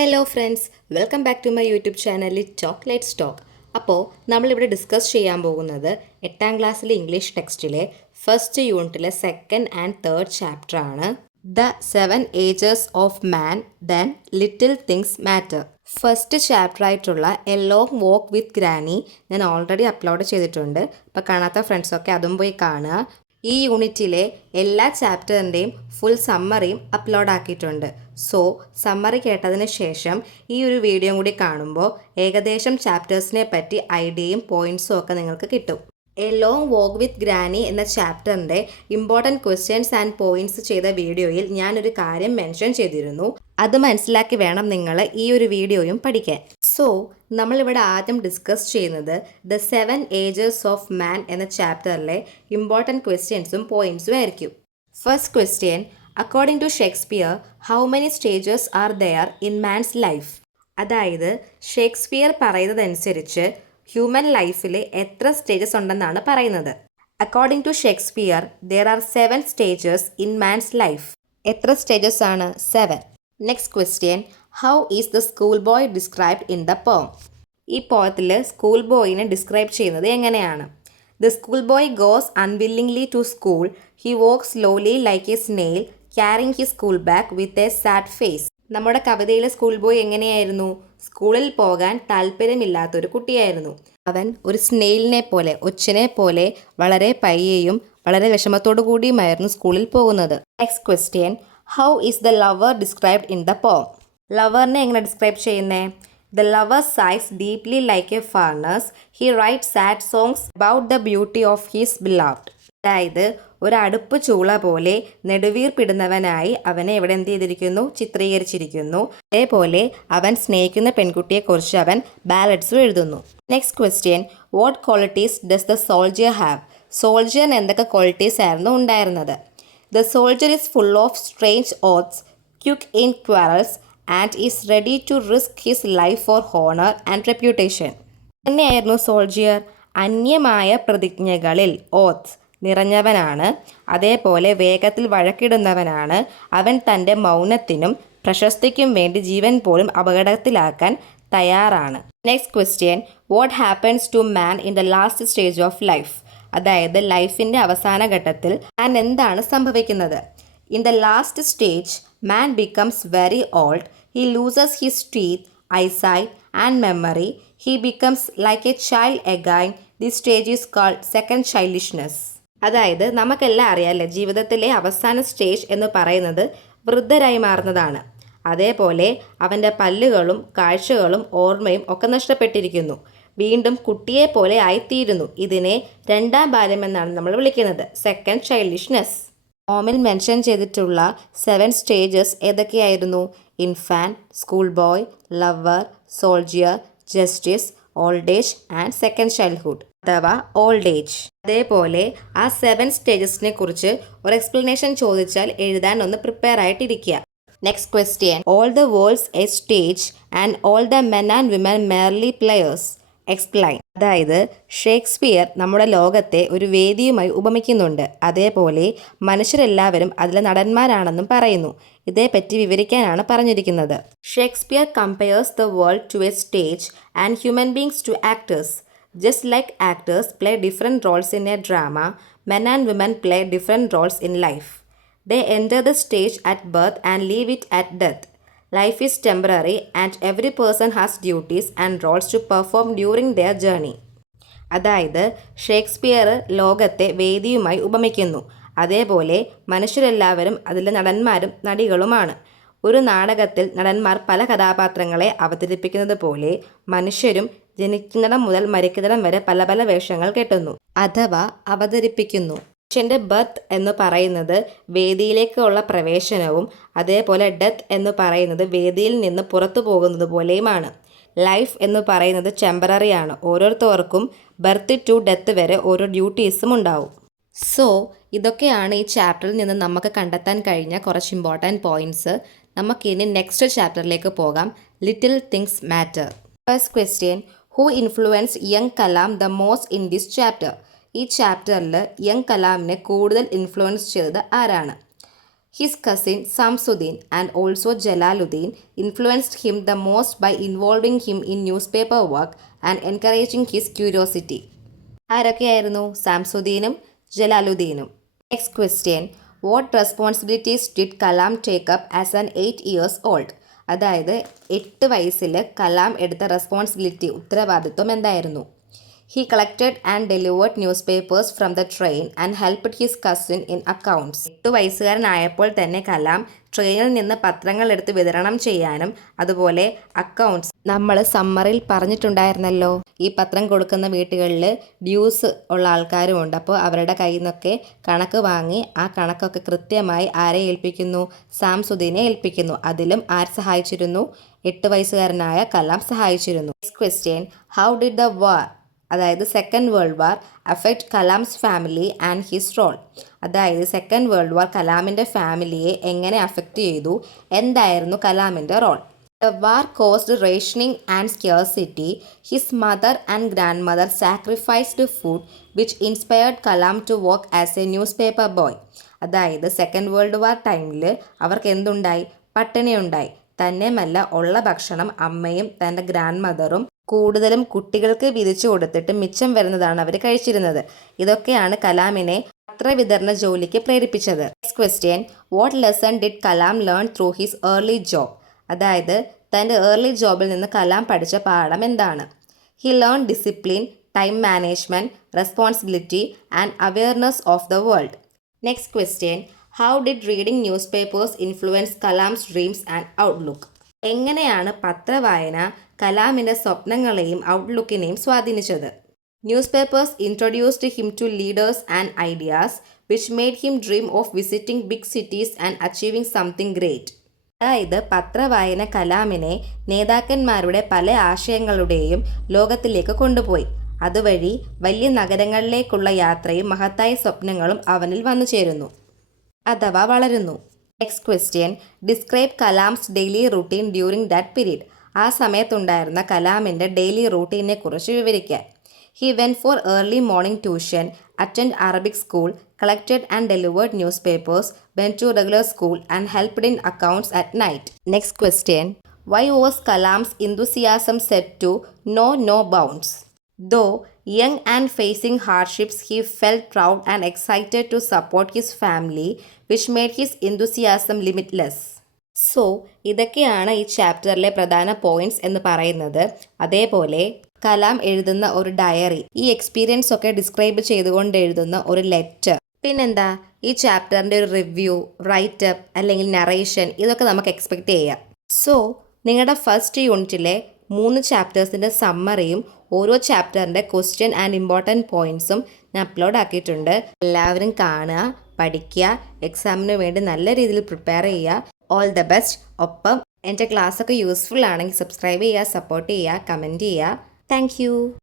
Hello friends, welcome back to my YouTube channel chocolate stock. അപ്പോൾ നമ്മളിവിടെ discuss ചെയ്യാൻ പോകുന്നത് 8ാം ക്ലാസ്സിലെ ഇംഗ്ലീഷ് ടെക്സ്റ്റിലെ ഫസ്റ്റ് യൂണിറ്റിലെ സെക്കൻഡ് ആൻഡ് തേർഡ് ചാപ്റ്റർ ആണ്. The 7 ages of man then little things matter. First chapter ആയിട്ടുള്ള a long walk with granny ഞാൻ ഓൾറെഡി അപ്ലോഡ് ചെയ്തിട്ടുണ്ട്. അപ്പോൾ കാണാത്ത ഫ്രണ്ട്സൊക്കെ അതും പോയി കാണുക. ഈ യൂണിറ്റിലെ എല്ലാ ചാപ്റ്ററിൻ്റെയും ഫുൾ സമ്മറിയും അപ്ലോഡ് ആക്കിയിട്ടുണ്ട്. സോ സമ്മറി കേട്ടതിന് ശേഷം ഈ ഒരു വീഡിയോ കൂടി കാണുമ്പോൾ ഏകദേശം ചാപ്റ്റേഴ്സിനെ പറ്റി ഐഡിയയും പോയിൻറ്സും ഒക്കെ നിങ്ങൾക്ക് കിട്ടും. A long walk with granny എന്ന ചാപ്റ്ററിൻ്റെ ഇമ്പോർട്ടൻറ്റ് ക്വസ്റ്റ്യൻസ് ആൻഡ് പോയിൻറ്സ് ചെയ്ത വീഡിയോയിൽ ഞാനൊരു കാര്യം മെൻഷൻ ചെയ്തിരുന്നു. അത് മനസ്സിലാക്കി വേണം നിങ്ങൾ ഈ ഒരു വീഡിയോയും പഠിക്കാൻ. സോ നമ്മളിവിടെ ആദ്യം ഡിസ്കസ് ചെയ്യുന്നത് ദ 7 ഏജസ് ഓഫ് മാൻ എന്ന ചാപ്റ്ററിലെ ഇമ്പോർട്ടൻറ്റ് ക്വസ്റ്റ്യൻസും പോയിൻറ്സും ആയിരിക്കും. First question, according to Shakespeare how many stages are there in man's life? അതായത് ഷേക്സ്പിയർ പറയുന്നതനുസരിച്ച് ഹ്യൂമൻ ലൈഫിൽ എത്ര സ്റ്റേജസ് ഉണ്ടെന്നാണ് പറയുന്നത്. According to Shakespeare there are 7 stages in man's life. എത്ര സ്റ്റേജസ് ആണ്? 7. Next question, how is the school boy described in the poem? ഈ പോയത്തിൽ സ്കൂൾ ബോയിനെ ഡിസ്ക്രൈബ് ചെയ്യുന്നത് എങ്ങനെയാണ്? The school boy goes unwillingly to school. He walk slowly like A snail carrying his school bag with a sad face. നമ്മുടെ കവിതയിലെ school boy എങ്ങനെയായിരുന്നു? സ്കൂളിൽ പോകാൻ താല്പര്യമില്ലാത്തൊരു കുട്ടിയായിരുന്നു. അവൻ ഒരു സ്നെയിലിനെ പോലെ, ഒച്ചിനെ പോലെ വളരെ പയ്യെയും വളരെ വിഷമത്തോടു കൂടിയുമായിരുന്നു സ്കൂളിൽ പോകുന്നത്. Next question, how is the lover described in the poem? ലവറിനെ എങ്ങനെ ഡിസ്ക്രൈബ് ചെയ്യുന്നേ? The lover sighs deeply like a furnace. He write sad songs about the beauty of his beloved. അതായത് ഒരു അടുപ്പ് ചൂള പോലെ നെടുവീർപ്പിടുന്നവനായി അവനെ ഇവിടെ എന്ത് ചെയ്തിരിക്കുന്നു? ചിത്രീകരിച്ചിരിക്കുന്നു. അതേപോലെ അവൻ സ്നേഹിക്കുന്ന പെൺകുട്ടിയെക്കുറിച്ച് അവൻ ബാലഡ്സും എഴുതുന്നു. Next question, what qualities does the soldier have? സോൾജിയറിന് എന്തൊക്കെ ക്വാളിറ്റീസ് ആയിരുന്നു ഉണ്ടായിരുന്നത്? The soldier is full of strange oaths, quick in quarrels and is ready to risk his life for honour and reputation. തന്നെയായിരുന്നു സോൾജിയർ. അന്യമായ പ്രതിജ്ഞകളിൽ oaths നിറഞ്ഞവനാണ്. അതേപോലെ വേഗത്തിൽ വഴക്കിടുന്നവനാണ്. അവൻ തൻ്റെ മൗനത്തിനും പ്രശസ്തിക്കും വേണ്ടി ജീവൻ പോലും അപകടത്തിലാക്കാൻ തയ്യാറാണ്. Next question, what happens to man in the last stage of life? അതായത് ലൈഫിൻ്റെ അവസാന ഘട്ടത്തിൽ മാൻ എന്താണ് സംഭവിക്കുന്നത്? In the last stage man becomes very old. He loses his teeth, eyesight and memory. He becomes like a child again. The stage is called second childishness. അതായത് നമുക്കെല്ലാം അറിയാമല്ലേ, ജീവിതത്തിലെ അവസാന സ്റ്റേജ് എന്ന് പറയുന്നത് വൃദ്ധരായി മാറുന്നതാണ്. അതേപോലെ അവൻ്റെ പല്ലുകളും കാഴ്ചകളും ഓർമ്മയും ഒക്കെ നഷ്ടപ്പെട്ടിരിക്കുന്നു. വീണ്ടും കുട്ടിയെ പോലെ ആയിത്തീരുന്നു. ഇതിനെ രണ്ടാം ബാല്യം എന്നാണ് നമ്മൾ വിളിക്കുന്നത്, സെക്കൻഡ് ചൈൽഡിഷ്നെസ്. പോമിൽ മെൻഷൻ ചെയ്തിട്ടുള്ള 7 സ്റ്റേജസ് ഏതൊക്കെയായിരുന്നു? Infant, school boy, lover, soldier, justice, old age and second childhood അഥവാ ഓൾഡ് ഏജ്. അതേപോലെ ആ 7 സ്റ്റേജസിനെ കുറിച്ച് ഒരു എക്സ്പ്ലനേഷൻ ചോദിച്ചാൽ എഴുതാൻ ഒന്ന് പ്രിപ്പയർ ആയിട്ടിരിക്കുക. Next question, all the world's A stage and all the men and women merely players. Explain. അതായത് ഷേക്സ്പിയർ നമ്മുടെ ലോകത്തെ ഒരു വേദിയുമായി ഉപമിക്കുന്നുണ്ട്. അതേപോലെ മനുഷ്യരെല്ലാവരും അതിലെ നടന്മാരാണെന്നും പറയുന്നു. ഇതേപ്പറ്റി വിവരിക്കാനാണ് പറഞ്ഞിരിക്കുന്നത്. Shakespeare compares the world to a stage and human beings to actors. Just like actors play different roles in a drama, men and women play different roles in life. They enter the stage at birth and leave it at death. Life is temporary and every person has duties and roles to perform during their journey. അതായത് Shakespeare ലോകത്തെ വേദിയുമായി ഉപമിക്കുന്നു. അതേപോലെ മനുഷ്യരെല്ലാവരും അതിലെ നടന്മാരും നടികളുമാണ്. ഒരു നാടകത്തിൽ നടന്മാർ പല കഥാപാത്രങ്ങളെ അവതരിപ്പിക്കുന്നത് പോലെ മനുഷ്യരും ജനിക്കുന്നിടം മുതൽ മരിക്കുന്നിടം വരെ പല പല വേഷങ്ങൾ കെട്ടുന്നു അഥവാ അവതരിപ്പിക്കുന്നു. മനുഷ്യൻ്റെ ബർത്ത് എന്ന് പറയുന്നത് വേദിയിലേക്കുള്ള പ്രവേശനവും അതേപോലെ ഡെത്ത് എന്ന് പറയുന്നത് വേദിയിൽ നിന്ന് പുറത്തു പോകുന്നത് പോലെയുമാണ്. ലൈഫ് എന്ന് പറയുന്നത് ടെമ്പററി ആണ്. ഓരോരുത്തർക്കും ബർത്ത് ടു ഡെത്ത് വരെ ഓരോ ഡ്യൂട്ടീസും ഉണ്ടാവും. സോ ഇതൊക്കെയാണ് ഈ ചാപ്റ്ററിൽ നിന്ന് നമുക്ക് കണ്ടെത്താൻ കഴിഞ്ഞ കുറച്ച് ഇമ്പോർട്ടൻറ്റ് പോയിൻറ്റ്സ്. നമുക്കിനി നെക്സ്റ്റ് ചാപ്റ്ററിലേക്ക് പോകാം, little things matter. First question, who influence young Kalam the most in this chapter? ഈ ചാപ്റ്ററിൽ യങ് കലാമിനെ കൂടുതൽ ഇൻഫ്ലുവൻസ് ചെയ്തത് ആരാണ്? His cousin Samsuddin and also Jalaluddin influenced him the most by involving him in newspaper work and encouraging his curiosity. ആരൊക്കെയായിരുന്നു? സാംസുദ്ദീനും ജലാലുദ്ദീനും. Next question, what responsibilities did Kalam take up as an 8 years old? അതായത് 8 വയസ്സിൽ കലാം എടുത്ത responsibility, ഉത്തരവാദിത്വം എന്തായിരുന്നു? He collected and delivered newspapers from the train and helped his cousin in accounts. 8 വയസ്സുകാരനായപ്പോൾ തന്നെ കലാം ട്രെയിനിൽ നിന്ന് പത്രങ്ങൾ എടുത്ത് വിതരണം ചെയ്യാനും അതുപോലെ അക്കൗണ്ട്സ്, നമ്മൾ സമ്മറിൽ പറഞ്ഞിട്ടുണ്ടായിരുന്നല്ലോ, ഈ പത്രം കൊടുക്കുന്ന വീട്ടുകളിൽ ഡ്യൂസ് ഉള്ള ആൾക്കാരുമുണ്ട്. അപ്പോൾ അവരുടെ കയ്യിൽ നിന്നൊക്കെ കണക്ക് വാങ്ങി ആ കണക്കൊക്കെ കൃത്യമായി ആരെ ഏൽപ്പിക്കുന്നു? സാംസുദ്ദീനെ ഏൽപ്പിക്കുന്നു. അതിലും ആര് സഹായിച്ചിരുന്നു? 8 വയസ്സുകാരനായ കലാം സഹായിച്ചിരുന്നു. Next question, how did the war, അതായത് second world war affect Kalam's family and his role? അതായത് സെക്കൻഡ് വേൾഡ് വാർ കലാമിൻ്റെ ഫാമിലിയെ എങ്ങനെ അഫക്റ്റ് ചെയ്തു? എന്തായിരുന്നു കലാമിൻ്റെ role? The war caused rationing and scarcity. His mother and grandmother sacrificed food which inspired Kalam to work as a newspaper boy. അതായത് second world war ടൈമിൽ അവർക്ക് എന്തുണ്ടായി? പട്ടിണി ഉണ്ടായി. തന്നെയുമല്ല, ഉള്ള ഭക്ഷണം അമ്മയും തൻ്റെ ഗ്രാൻഡ് മദറും കൂടുതലും കുട്ടികൾക്ക് വിധിച്ചു കൊടുത്തിട്ട് മിച്ചം വരുന്നതാണ് അവർ കഴിച്ചിരുന്നത്. ഇതൊക്കെയാണ് കലാമിനെ പത്രവിതരണ ജോലിക്ക് പ്രേരിപ്പിച്ചത്. Next question, what lesson did Kalam learn through his early job? അതായത് തൻ്റെ ഏർലി ജോബിൽ നിന്ന് കലാം പഠിച്ച പാഠം എന്താണ്? He learn discipline, time management, responsibility and awareness of the world. Next question, how did reading newspapers influence Kalam's dreams and outlook? എങ്ങനെയാണ് പത്രവായന കലാമിൻ്റെ സ്വപ്നങ്ങളെയും ഔട്ട്ലുക്കിനെയും സ്വാധീനിച്ചത്? Newspapers introduced him to leaders and ideas which made him dream of visiting big cities and achieving something great. അതായത് പത്രവായന കലാമിനെ നേതാക്കന്മാരുടെ പല ആശയങ്ങളുടെയും ലോകത്തിലേക്ക് കൊണ്ടുപോയി. അതുവഴി വലിയ നഗരങ്ങളിലേക്കുള്ള യാത്രയും മഹത്തായ സ്വപ്നങ്ങളും അവനിൽ വന്നു ചേരുന്നു അഥവാ വളരുന്നു. Next question, describe Kalam's daily routine during that period. ആ സമയത്തുണ്ടായിരുന്ന കലാമിൻ്റെ ഡെയിലി റൂട്ടീനെ കുറിച്ച് വിവരിക്കുക. He went for early morning tuition, attend Arabic school, collected and delivered newspapers, went to regular school and helped in accounts at night. Next question, why was Kalam's enthusiasm set to no bounds? Though young and facing hardships, he felt proud and excited to support his family, which made his enthusiasm limitless. So ഇതൊക്കെയാണ് ഈ ചാപ്റ്ററിലെ പ്രധാന points എന്ന് പറയുന്നത്. അതേപോലെ കലാം എഴുതുന്ന ഒരു diary, ഈ experience ഒക്കെ ഡിസ്ക്രൈബ് ചെയ്തുകൊണ്ട് എഴുതുന്ന ഒരു ലെറ്റർ, പിന്നെന്താ ഈ ചാപ്റ്ററിൻ്റെ ഒരു റിവ്യൂ, റൈറ്റപ്പ് അല്ലെങ്കിൽ നറേഷൻ, ഇതൊക്കെ നമുക്ക് എക്സ്പെക്റ്റ് ചെയ്യാം. സോ നിങ്ങളുടെ ഫസ്റ്റ് യൂണിറ്റിലെ 3 ചാപ്റ്റേഴ്സിൻ്റെ സമ്മറിയും ഓരോ ചാപ്റ്ററിൻ്റെ ക്വസ്റ്റ്യൻ ആൻഡ് ഇമ്പോർട്ടൻറ്റ് പോയിൻറ്റ്സും ഞാൻ അപ്ലോഡ് ആക്കിയിട്ടുണ്ട്. എല്ലാവരും കാണുക, പഠിക്കുക, എക്സാമിന് വേണ്ടി നല്ല രീതിയിൽ പ്രിപ്പയർ ചെയ്യുക. All the best. ഒപ്പം എൻ്റെ ക്ലാസ്സൊക്കെ യൂസ്ഫുൾ ആണെങ്കിൽ സബ്സ്ക്രൈബ് ചെയ്യുക, സപ്പോർട്ട് ചെയ്യുക, കമൻറ്റ് ചെയ്യുക. താങ്ക്